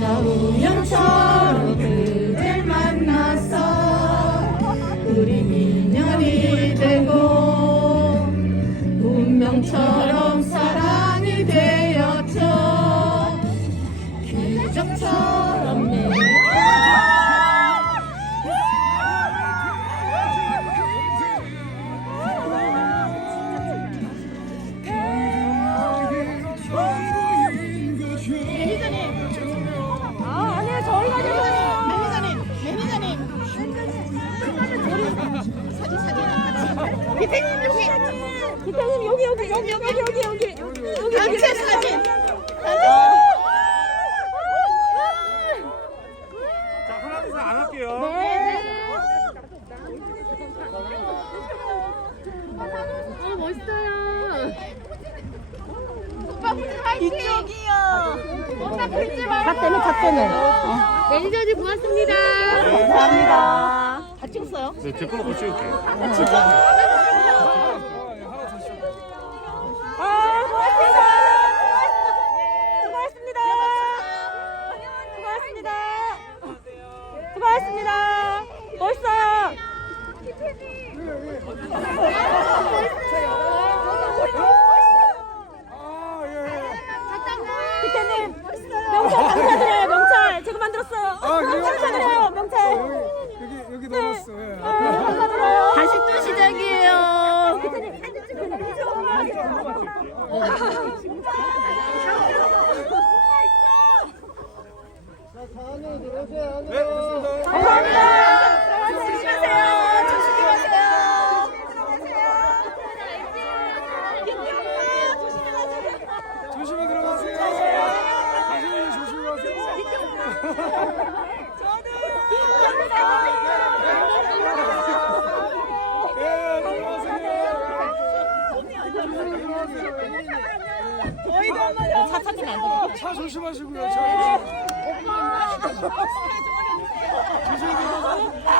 나 우연처럼 그댈 만났어. 우리 인연이 되고 운명처럼 사랑이 되 기태님 여기. 기태님, 여기, 여기, 여기, 여기, 여기, 여기. 여기, 단체 사진. 자, 하나, 둘, 셋 안 할게요. 어, 멋있어요. 오빠 화이팅. 이쪽이요. 오빠 긁지 말고. 차 때문에, 차 때문에. 매니저님 고맙습니다. 감사합니다. 다 찍었어요? 네, 제 걸로 찍을게요. 아, 고맙습니다. 수고하셨습니다. 수고하셨습니다. 수고하셨습니다. 멋있어요. 기태님, 명찰 감사드려요, 명찰. 제가 만들었어요. 감사드려요, 명찰. 여기 여기 넣었어. 예. 아, 감사드려요. 다시 또 시작이에요 네, 됐습니다. 감사합니다. 조심하세요. 조심히 들어가세요. 조심히 조심히 가세요. 차 찾으면 안 돼. 차 조심하시고요. 차. 죄송합니다.